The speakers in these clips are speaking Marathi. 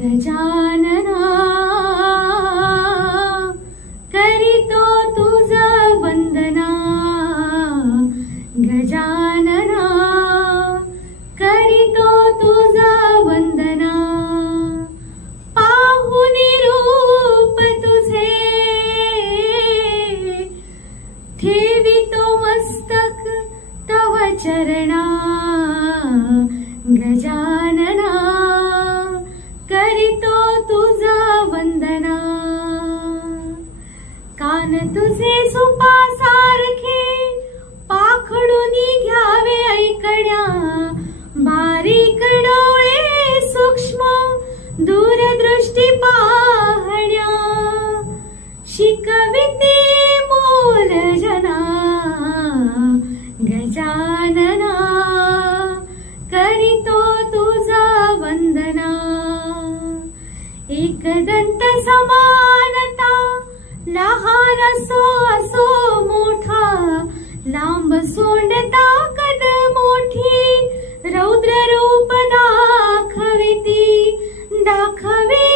गजानना करीतो तुझा वंदना, गजानना करीतो तुझा वंदना। पाहुनी रूप तुझे ठेवितो मस्तक तव चरणा, गजानना करीतो तुझा वंदना। कान तुझे सुपासारखे पाखडूनी घ्यावे ऐकण्या, बारीक डोळे सूक्ष्म दूरदृष्टी पाहण्या। शिकविते मोल जना, गजानना करीतो तुझा वंदना। एकदंत समानता लहान असो मोठा, लांब सोंड ताकद मोठी, रौद्र रूप दाखवे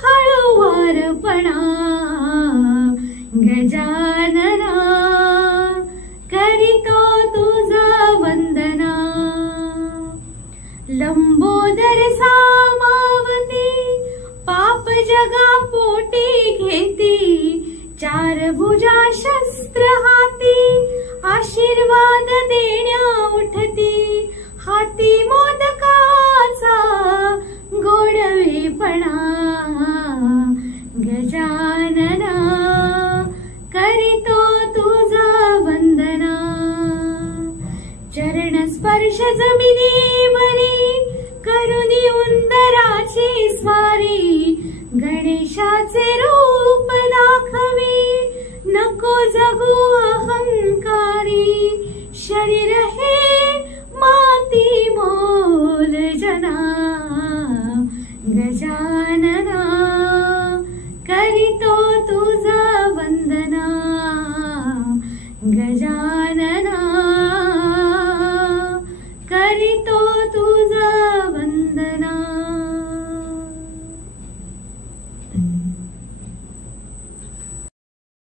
हळुवारपणा, गजानना करीतो तुझा वंदना। लंबोदर सामावती पाप जगा पोटी घेती, चार भुजा शस्त्र हाती, आशीर्वाद देण्या उठती। हाती मोदकाचा गोडवेपणा, गजानना करीतो तुझा वंदना। चरण स्पर्श जमिनीवरी करुणी उंदराची स्वारी, गणेशाचे रूप दाखवी नको जगू अहंकारी। शरीर हे माती मोल जना, गजानना करीतो तुझा वंदना, गजानना करीतो